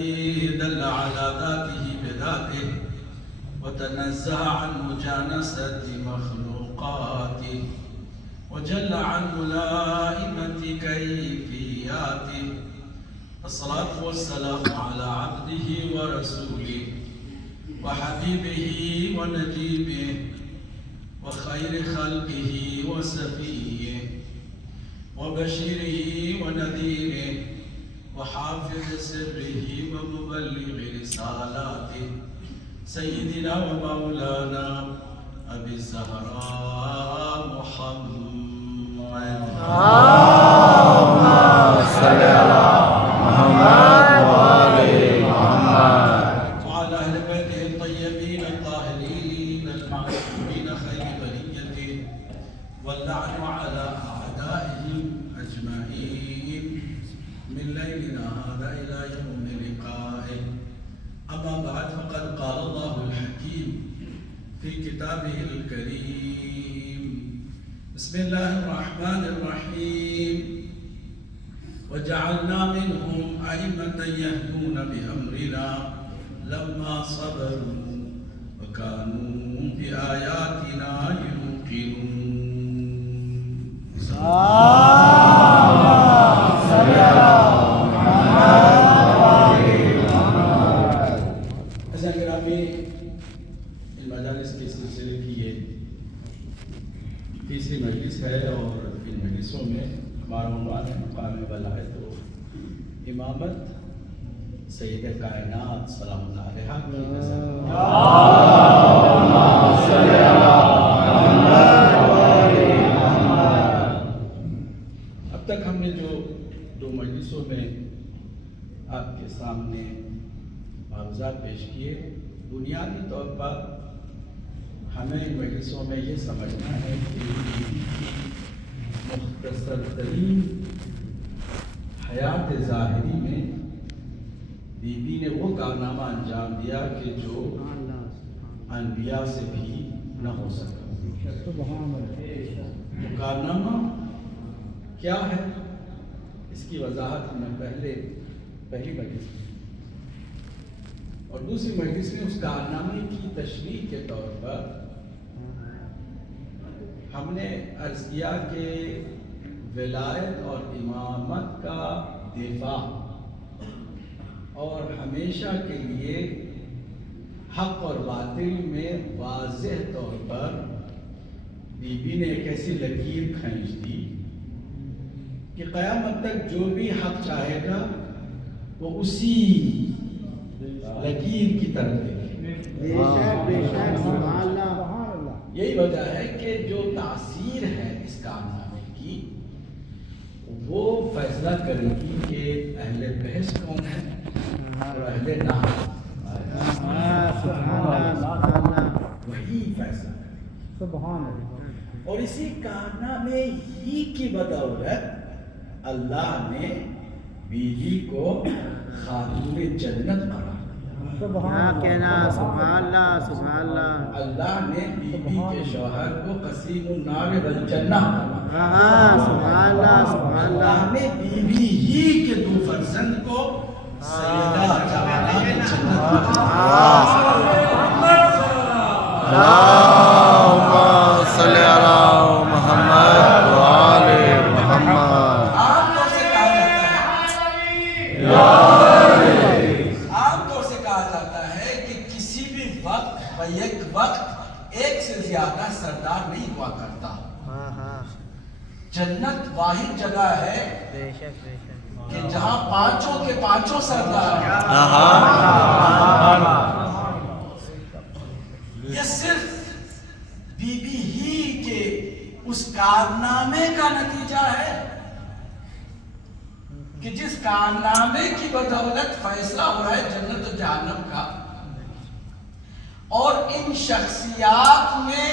دل على ذاته بذاته وتنزه عن مجانسة مخلوقاته وجل عن ملائمة كيفياته. الصلاة والسلام على عبده ورسوله وحبيبه ونجيبه وخير خلقه وسفيه وبشيره ونذيره وحافظ سره ومبلغ رسالاته سيدنا ومولانا أبي الزهراء محمد. اللهم صل على محمد وآل محمد وعلى أهل بيته الطيبين الطاهرين المعصومين خير بريته واللعن على أعدائهم أجمعين من ليلنا هذا إلى يوم لقائه. أما بعد فقد قال الله الحكيم في كتابه الكريم: بسم الله الرحمن الرحيم وجعلنا منهم أئمة يهدون بأمرنا لما صبروا وكانوا بآياتنا يوقنون. مجالس کے سلسلے کی یہ تیسری مجلس ہے اور ان مجلسوں میں ہمارا عنوان ہے مقام ولایت و امامت سید کائنات سلام اللہ علیہ کی نظر. اب تک ہم نے جو دو مجلسوں میں آپ کے سامنے معاوضات پیش کیے، بنیادی طور پر ہمیں ان مجلسوں میں یہ سمجھنا ہے کہ مختصر ترین حیات ظاہری میں بی بی نے وہ کارنامہ انجام دیا کہ جو انبیاء سے بھی نہ ہو سکا. وہ کارنامہ کیا ہے، اس کی وضاحت ہم نے پہلی مجلس میں اور دوسری مجلس میں اس کارنامے کی تشریح کے طور پر ہم نے عرض کیا کہ ولایت اور امامت کا دفاع اور ہمیشہ کے لیے حق اور باطل میں واضح طور پر بی بی نے ایک ایسی لکیر کھینچ دی کہ قیامت تک جو بھی حق چاہے گا وہ اسی لکیر کی طرف دیکھے. یہی وجہ ہے کہ جو تاثیر ہے اس کارنامے کی وہ فیصلہ کرے گی کہ اہل بحث کون ہے اور اہل نحو وہی فیصلہ کرے. اور اسی کارنامے ہی کی بدولت اللہ نے بیوی کو خاتون جنت قرار. اللہ نے بی بی کے شوہر کو قسیم النار والجنہ اللہ نے بی بی ہی کے دو فرزند کو سیدہ جوانات جنت. اللهم صل على محمد وآل محمد. عام طور سے کہا جاتا ہے کہ کسی بھی وقت ایک وقت ایک سے زیادہ سردار نہیں ہوا کرتا. جنت واحد جگہ ہے کہ جہاں پانچوں کے پانچوں سردار ہیں. یہ صرف بی بی ہی کے اس کارنامے کا نتیجہ ہے کہ جس کارنامے کی بدولت فیصلہ ہو رہا ہے جنت و جہنم کا. اور ان شخصیات میں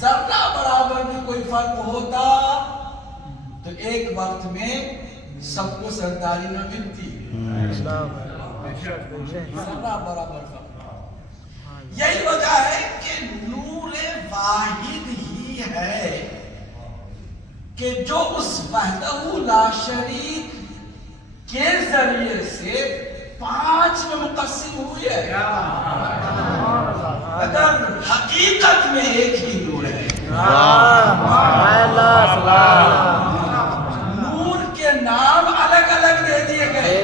ذرہ برابر بھی کوئی فرق ہوتا تو ایک وقت میں سب کو سرداری نہ ملتی. ذرہ برابر فرق. یہی وجہ ہے کہ نور واحد ہی ہے کہ جو اس وحدہ لا شریک کے ذریعے سے 5 میں مقسم ہوئی ہے، اگر حقیقت میں ایک ہی نور ہے۔ نور کے نام الگ الگ دے دیے گئے،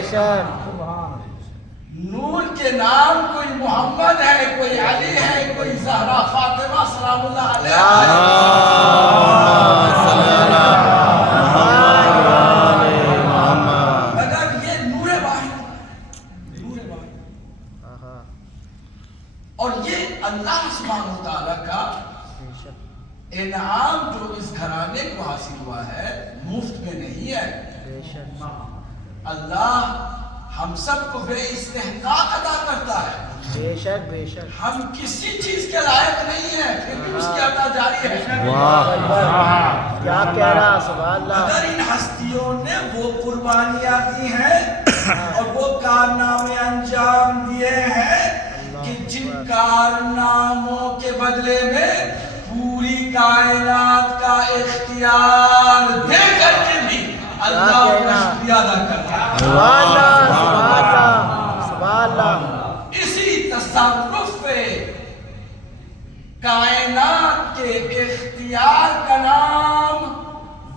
نور کے نام کوئی محمد ہے، کوئی علی ہے، کوئی زہرا فاطمہ سلام اللہ علیہ، اور یہ اللہ سبحانہ وتعالیٰ کا انعام جو اس گھرانے کو حاصل ہوا ہے مفت میں نہیں ہے۔ اللہ ہم سب کو بے استحقاق عطا کرتا ہے، بے شک بے شک، ہم کسی چیز کے لائق نہیں ہیں پھر بھی اس کی عطا جاری ہے۔ کیا کہہ رہا سبحان اللہ۔ اگر ان ہستیوں نے وہ قربانیاں دی ہیں اور وہ کارنامے انجام دیے ہیں کہ جن کارناموں کے بدلے میں پوری کائنات کا اختیار دے کر کے بھی اللہ کا شکریہ ادا کرتا ہے۔ سبحان اللہ سبحان اللہ سبحان اللہ۔ اسی تصرف پہ کائنات کے اختیار کا نام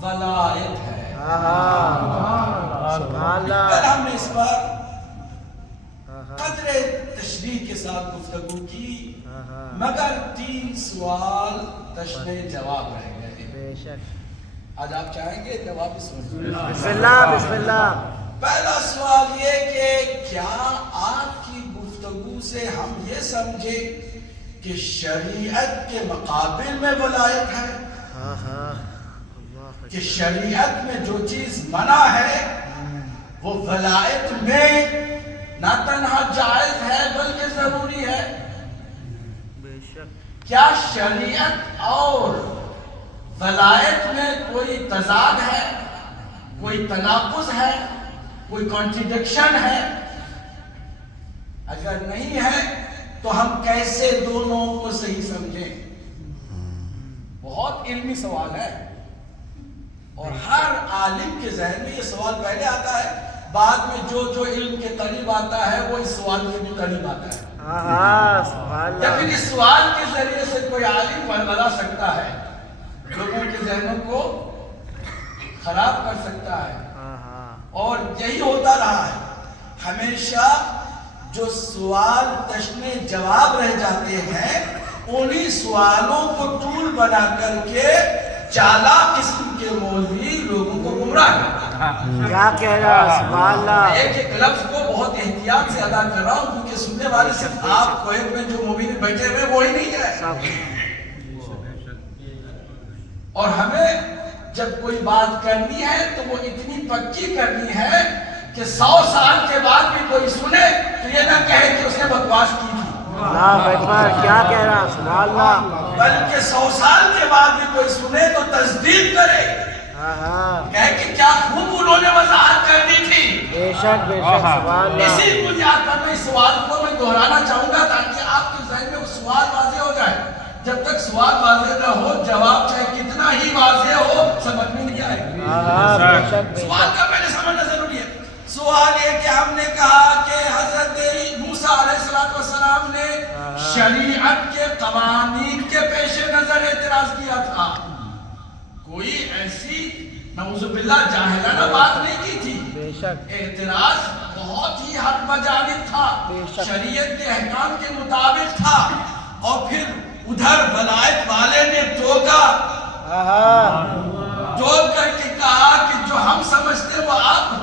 ولایت ہے۔ سبحان اللہ۔ کل ہم نے اس پر قدر تشریح کے ساتھ گفتگو کی، مگر 3 سوال تشنے جواب رہ گئے۔ بے شک، آج آپ چاہیں گے جواب سنیں؟ بسم اللہ بسم اللہ۔ پہلا سوال یہ کہ کیا آپ کی گفتگو سے ہم یہ سمجھے کہ شریعت کے مقابل میں ولایت ہے، کہ شریعت میں جو چیز منع ہے وہ ولایت میں نہ تنہا جائز ہے بلکہ ضروری ہے؟ بے شک، کیا شریعت اور ولایت میں کوئی تضاد ہے، کوئی تناقض ہے، کوئی کانٹریڈکشن ہے؟ اگر نہیں ہے تو ہم کیسے دونوں کو صحیح سمجھیں؟ بہت علمی سوال ہے اور ہر عالم کے ذہن میں یہ سوال پہلے آتا ہے، بعد میں جو جو علم کے قریب آتا ہے وہ اس سوال کے بھی قریب آتا ہے۔ سبحان یا اللہ۔ پھر اس سوال کے ذریعے سے کوئی عالم بڑھا سکتا ہے، لوگوں کے ذہنوں کو خراب کر سکتا ہے، اور یہی ہوتا رہا ہے۔ ہمیشہ جو سوال تشنے جواب رہ جاتے ہیں انہی سوالوں کو ٹول بنا کر کے چالاک قسم کے مولوی لوگوں کو گمراہ کرتا ہے۔ کیا کہہ رہا سبحان اللہ۔ ایک ایک لفظ کو بہت احتیاط سے ادا کر رہا ہوں کیونکہ سننے والے صرف آپ کویت میں جو مومن بیٹھے ہوئے وہی نہیں ہے، اور ہمیں جب کوئی بات کرنی ہے تو وہ اتنی پکی کرنی ہے کہ 100 سال کے بعد بھی کوئی سنے تو یہ نہ کہے کہ اس نے بکواس کی تھی، اللہ اکبر، کیا کہہ رہا سبحان اللہ۔ بلکہ 100 سال کے بعد بھی کوئی سنے تو تصدیق کرے، کہے کہ کیا خوب انہوں نے وضاحت کر دی تھی۔ بے شک بے شک سبحان اللہ۔ اسی بنیاد پر میں اس سوال کو میں دہرانا چاہوں گا تاکہ آپ کے ذہن میں وہ سوال واضح ہو جائے۔ جب تک سوال واضح نہ ہو جواب چاہے کتنا ہی واضح ہو سمجھ میں نہیں آئے گا۔ سوال کا پہلے سمجھنا ضروری ہے۔ سوال یہ کہ ہم نے کہا کہ حضرت موسیٰ علیہ السلام نے شریعت کے قوانین کے پیش نظر اعتراض کیا تھا، کوئی ایسی نعوذ باللہ جاہلانہ بات نہیں کی تھی۔ بے شک، اعتراض بہت ہی حد بجانب تھا، بے شک، شریعت کے احکام کے مطابق تھا، اور پھر ادھر ولایت والے نے ٹوکا، ٹوک کر کے کہا کہ جو ہم سمجھتے وہ آپ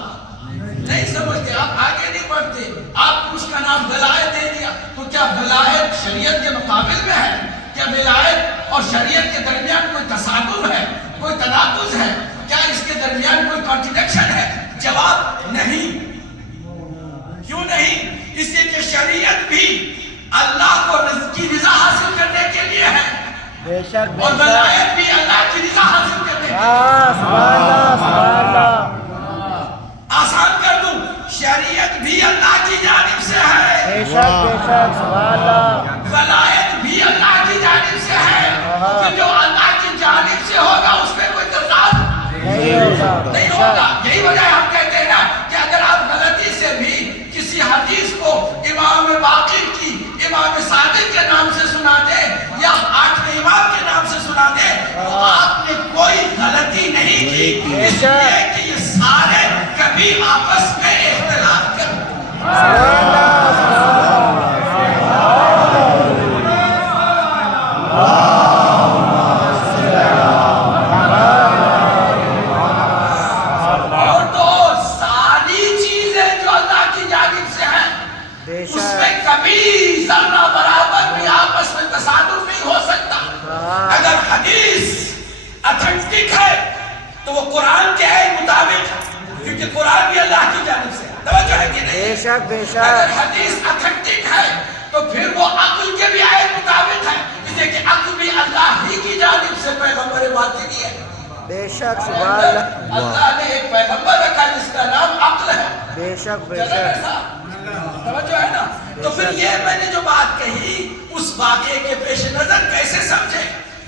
نہیں سمجھتے، آپ آگے نہیں بڑھتے، آپ کو اس کا نام ولایت دے دیا۔ تو کیا ولایت شریعت کے مقابل میں ہے؟ کیا ولایت اور شریعت کے درمیان کوئی تصادم ہے، کوئی تناقض ہے؟ کیا اس کے درمیان کوئی کانٹریڈکشن ہے؟ جواب نہیں۔ کیوں نہیں؟ اس لیے کہ شریعت بھی اللہ کو کی رضا حاصل کرنے کے لیے ہے، بے شک، اور ولایت بھی اللہ کی رضا حاصل کرنے کے لیے۔ سبحان اللہ سبحان اللہ۔ آسان کر دوں، شریعت بھی اللہ کی جانب سے ہے، بے شک سبحان اللہ۔ ولایت بھی اللہ کی جانب سے ہے، کیونکہ جو اللہ کی جانب سے ہوگا اس میں کوئی تضاد نہیں ہوگا، نہیں ہوگا۔ یہی وجہ ہم کہتے ہیں نا کہ اگر آپ غلطی سے بھی کسی حدیث باقر کی امام صادق کے نام سے سنا دے یا 8ویں امام کے نام سے سنا دے تو آپ نے کوئی غلطی نہیں کی، اس لیے کہ یہ سارے کبھی آپس میں اختلاف کرتے اور تو ساری چیزیں جو اللہ کی جانب سے ہیں اس میں کبھی ذرہ برابر بھی آپس میں تصادم نہیں ہو سکتا۔ اگر حدیث اتھینٹک ہے تو وہ قرآن کے ہے مطابق ہے، کیونکہ قرآن بھی اللہ کی جانب سے ہے، توجہ ہے کہ نہیں؟ بے شک بے شک۔ اگر حدیث اتھینٹک ہے تو پھر وہ عقل کے بھی آئے مطابق ہے، اس لیے کہ عقل بھی اللہ ہی کی جانب سے پیغمبر باطنی ہے۔ بے شک سبحان اللہ۔ اللہ نے ایک پیغمبر رکھا جس کا نام عقل ہے۔ بے شک بے چلے گا شک۔ صاحب؟ توجہ ہے نا؟ تو پھر یہ میں نے جو بات کہی اس واقعے کے پیش نظر کیسے سمجھے؟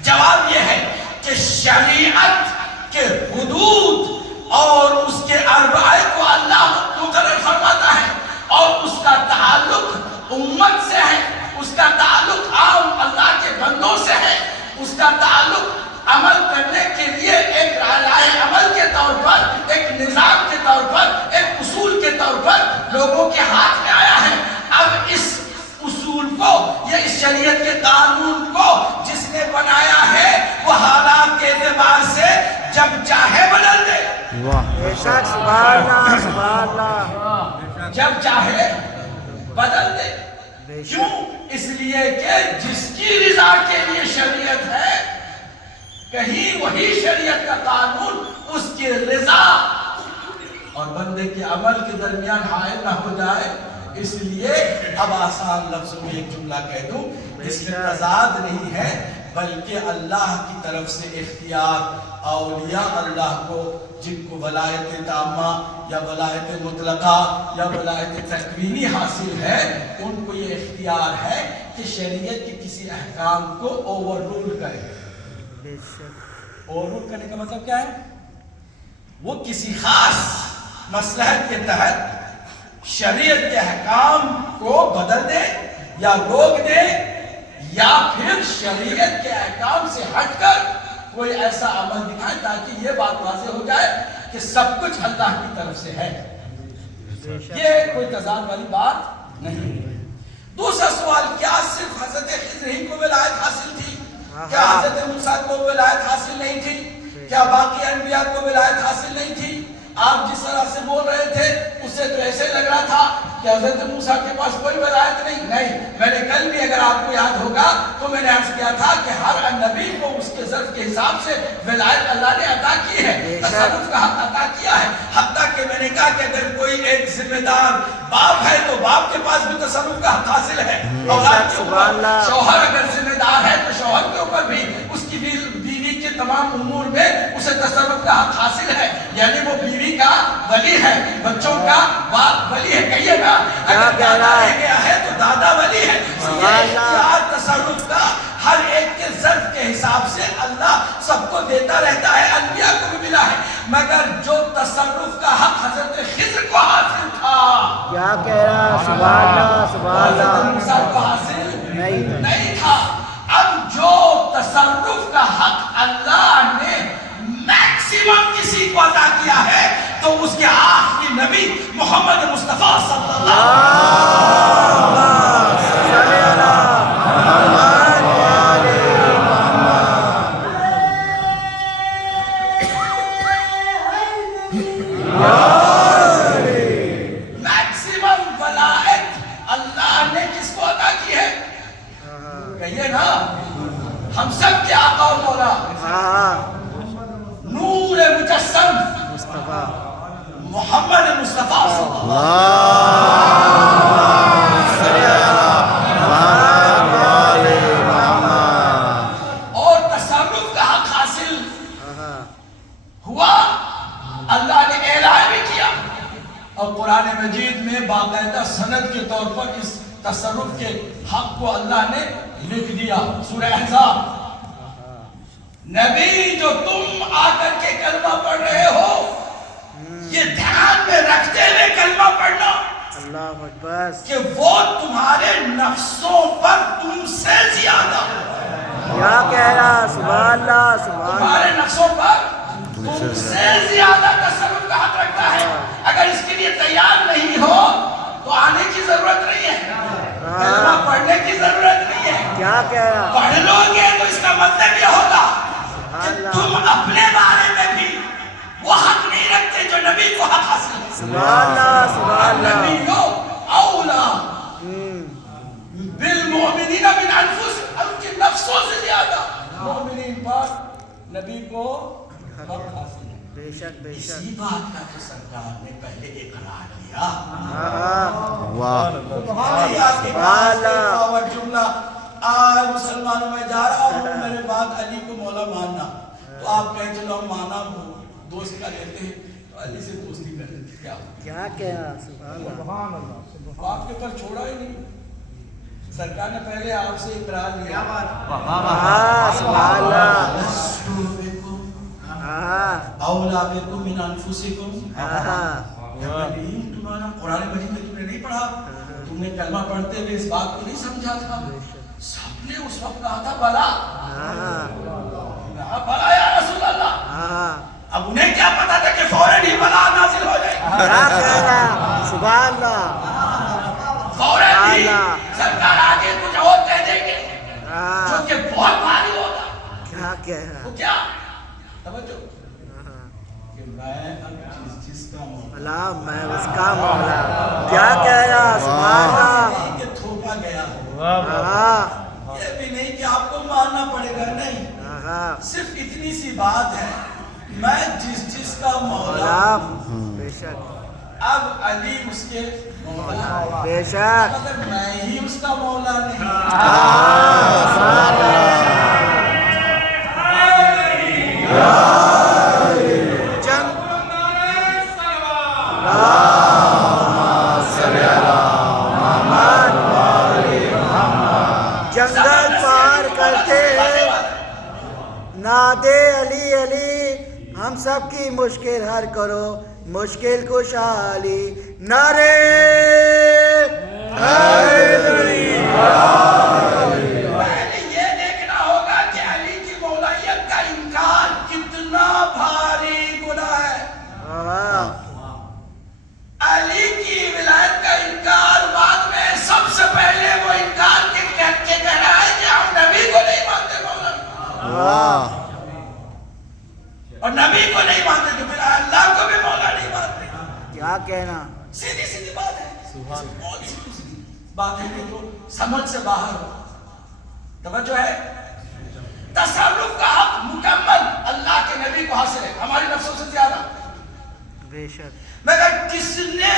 جواب یہ ہے کہ شریعت کے حدود اور اس کے اربعے کو اللہ مقرر فرماتا ہے اور اس کا تعلق امت سے ہے، اس کا تعلق عام اللہ کے بندوں سے ہے، اس کا تعلق عمل کرنے کے لیے ایک رائے عمل کے طور پر، ایک نظام کے طور پر، ایک اصول کے طور پر لوگوں کے ہاتھ میں آیا ہے۔ اب اس اصول کو یا اس شریعت کے قانون کو جس نے بنایا ہے وہ حالات کے اعتبار سے جب چاہے بدل دے، بے شک سبحان اللہ سبحان اللہ۔ جب چاہے بدل دے۔ بے شک۔ کیوں؟ اس لیے کہ جس کی رضا کے لیے شریعت ہے کہیں وہی شریعت کا قانون اس کی رضا اور بندے کے عمل کے درمیان حائل نہ ہو جائے۔ اس لیے اب آسان لفظوں میں ایک جملہ کہہ دوں، اس میں تضاد نہیں ہے بلکہ اللہ کی طرف سے اختیار اولیاء اللہ کو جن کو ولایت تامہ یا ولایت مطلقہ یا ولایت تکوینی حاصل ہے ان کو یہ اختیار ہے کہ شریعت کے کسی احکام کو اوور رول کرے۔ بے شک۔ اوور رول کرنے کا مطلب کیا ہے؟ وہ کسی خاص مصلحت کے تحت شریعت کے احکام کو بدل دے یا روک دے یا پھر شریعت کے احکام سے ہٹ کر کوئی ایسا عمل دکھائے تاکہ یہ بات واضح ہو جائے کہ سب کچھ اللہ کی طرف سے ہے۔ یہ کوئی تضاد والی بات نہیں۔ دوسرا سوال، کیا صرف حضرت خضر ہی کو ولایت حاصل تھی؟ کیا حضرت موسیٰ کو ولایت حاصل نہیں تھی؟ کیا باقی انبیاء کو ولایت حاصل نہیں تھی؟ آپ جس طرح سے بول رہے تھے اس سے تو ایسے لگ رہا تھا کہ حضرت موسیٰ کے پاس کوئی ولایت نہیں۔ میں نے کل بھی اگر آپ کو یاد ہوگا تو میں نے عرض کیا تھا کہ ہر نبی کو اس کے ظرف کے حساب سے ولایت اللہ نے عطا کی ہے، تصرف کا حق عطا کیا ہے۔ حتیٰ کہ میں نے کہا کہ اگر کوئی ایک ذمہ دار باپ ہے تو باپ کے پاس بھی تصرف کا حق حاصل ہے، اولاد کے اوپر۔ شوہر اگر ذمہ دار ہے تو شوہر کے اوپر بھی اس کی بیوی کے تمام امور میں اسے تصرف کا حق حاصل ہے، یعنی وہ بیوی کا ولی ہے، بچوں کا باپ ولی ہے۔ کہیے نا، اگر دادا رہ گیا ہے تو دادا ولی ہے۔ یہ اختیار تصرف کا ہر ایک کے ظرف کے حساب سے اللہ سب کو دیتا رہتا ہے، انبیاء کو بھی ملا ہے، مگر جو تصرف کا حق حضرت خضر کو حاصل تھا، کیا کہہ رہا؟ سبحان اللہ سبحان حضرت اللہ۔ موسیٰ کو حاصل نہیں تھا۔ اب جو تصرف کا حق اللہ نے میکسیمم کسی کو عطا کیا ہے تو اس کے آخری نبی محمد مصطفیٰ صلی اللہ علیہ میکسیمم ولایت اللہ نے کس کو عطا کی ہے؟ کہیے نا، ہم سب کے آقا اور مولا نور مجسم مصطفیٰ محمد مصطفیٰ صلی اللہ اور تصرف کا حق حاصل ہوا۔ اللہ نے اعلان بھی کیا اور قرآن مجید میں باقاعدہ سند کے طور پر اس تصرف کے حق کو اللہ نے لکھ دیا۔ سورہ احزاب، نبی جو تم آ کر کے کلمہ پڑھ رہے ہو یہ دھیان میں رکھتے ہوئے کلمہ پڑھنا اللہ اکبر کہ وہ تمہارے نفسوں پر تم سے زیادہ، کیا کہہ رہا، سبحان اللہ سبحان تمہارے اللہ نفسوں پر تم سے زیادہ تصرف کا حق رکھتا ہے. اگر اس کے لیے تیار نہیں ہو تو آنے کی ضرورت نہیں ہے، کلمہ پڑھنے کی ضرورت نہیں ہے. کیا کہہ رہا، پڑھ لو گے تو اس کا مطلب یہ ہوگا کہ تم اپنے بارے میں بھی وہ حق نہیں رکھتے جو نبی کو حق حاصل ہے. سبحان اللہ سبحان اللہ. نبی اولا بالمؤمنین من انفسہم، ان کے نفسوں سے زیادہ مومنین پر نبی کو حق حاصل ہے. بے شک بے شک. اسی بات کا تو سرکار نے پہلے اقرار کیا. واہ جملہ آج مسلمانوں میں جا رہا ہوں، میرے بعد علی کو مولا ماننا، تو آپ کہیں چلو ہم مانا دوست کا لیتے ہیں تو علی سے دوستی کر لیتے. کیا کہہ رہا، سبحان اللہ. آپ کے پر چھوڑا ہی نہیں، سرکار نے پہلے آپ سے اقرار لیا. سبحان اللہ. اولا بکم من انفسکم، تمہارا قرآن مجید میں تم نے نہیں پڑھا، تم نے کلمہ پڑھتے ہوئے اس بات کو نہیں سمجھا تھا. سب نے اس وقت کہا تھا بلا بلا یا رسول اللہ. اب انہیں کیا پتا تھا کہ فوراً ہی بلا نازل ہو جائے. کیا کہہ رہا، سبحان اللہ. فوراً ہی سرکار آگے کچھ اور کہہ دیں گے جو کہ بہت بھاری ہوگا. کیا کہہ رہا، وہ کیا توجہ کہ میں اب جس کا مولا، میں اس کا مولا. کیا کہہ رہا، سبحان اللہ. کہ تھوپا گیا، یہ بھی نہیں کہ آپ کو ماننا پڑے گا، نہیں، صرف اتنی سی بات ہے، میں جس کا مولا. بے شک اب علی اس کے مولا، بے شک. مگر میں ہی اس کا مولا نہیں. جنگل پار کرتے ہیں نادے علی علی، ہم سب کی مشکل حل کرو، مشکل کشا علی. نعرے پہلے یہ دیکھنا ہوگا کہ علی کی مولائیت کا انکار کتنا بھاری گناہ ہے. علی کی ولایت کا انکار بعد میں، سب سے پہلے وہ انکار کے کہہ رہا ہے کہ ہم نبی کو نہیں مانتے مولا، اور نبی کو نہیں مانتے تو پھر اللہ کو بھی مولا نہیں مانتے. کیا کہنا، سیدھی سیدھی بات ہے، بہت سیدھی بات ہے کہ جو سمجھ سے باہر ہو. توجہ ہے، تصرف کا حق مکمل اللہ کے نبی کو حاصل ہے، ہماری نفسوں سے زیادہ. بے شک. مگر کس نے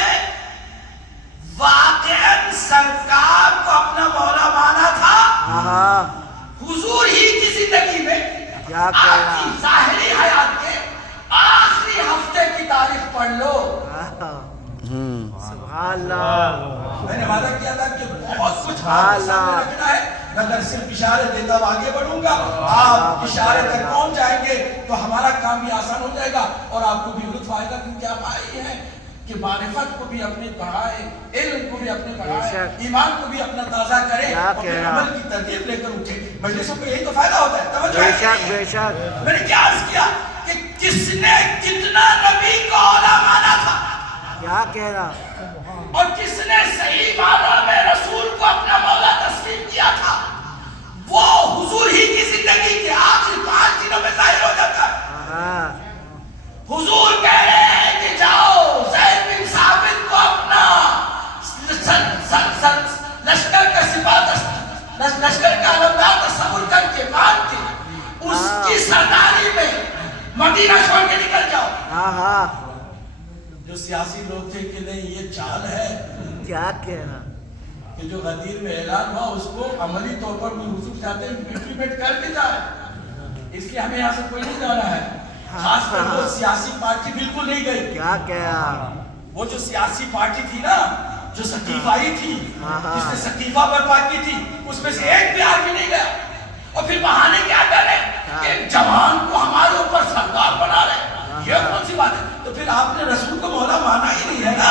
واقعاً سرکار کو اپنا مولا مانا تھا؟ حضور ہی کی زندگی میں آپ کی ظاہری حیات کے آخری ہفتے کی تاریخ پڑھ لو. سبحان اللہ. میں نے وعدہ کیا تھا کہ بہت کچھ آپ کے سامنے رکھنا ہے، مگر صرف اشارے دیتا ہوں آگے بڑھوں گا. آپ اشارے تک پہنچ جائیں گے تو ہمارا کام بھی آسان ہو جائے گا اور آپ کو بھی لطف آئے گا، کیونکہ آپ آئے ہیں کہ معرفت کو بھی اپنے بڑھائے، علم کو بھی اپنے بڑھائے، ایمان کو بھی اپنا تازہ کرے اور پھر عمل کی ترغیب لے کر اٹھے. مجلسوں کو یہی تو فائدہ ہوتا ہے. توجہ ہے. بے شک بے شک. میں نے کیا عرض کیا کہ کس نے کتنا نبی کو اولا مانا تھا، کیا کہہ رہا، اور کس نے صحیح معنوں میں رسول کو اپنا مولا تسلیم کیا تھا، وہ حضور ہی کی زندگی کے آخری 5 دنوں میں ظاہر ہو جاتا ہے. حضور کہہ رہے ہیں کہ جاؤ زید بن ثابت کو اپنا لشکر کا لشکر کا علمدار تصور کر کے مان کے اس کی سرداری میں مدینہ چھوڑ کے نکل جاؤ. جو سیاسی لوگ تھے کہ نہیں یہ چال ہے، کیا کہنا، کہ جو غدیر میں اعلان ہوا اس کو عملی طور پر بھی حضور چاہتے ہیں امپلیمنٹ کر بھی جائے. اس لیے ہمیں یہاں سے کوئی نہیں جانا ہے، خاص کر وہ سیاسی پارٹی بالکل نہیں گئی. کیا کہا، وہ جو سیاسی پارٹی تھی نا، جو سقیفائی تھی، جس نے سقیفہ برپا کی تھی، اس میں سے ایک بھی آدمی نہیں گیا. اور پھر بہانے کیا کر رہے کہ جوان کو ہمارے اوپر سردار بنا رہے. یہ کون سی بات ہے؟ تو پھر آپ نے رسول کو مولا مانا ہی نہیں ہے نا.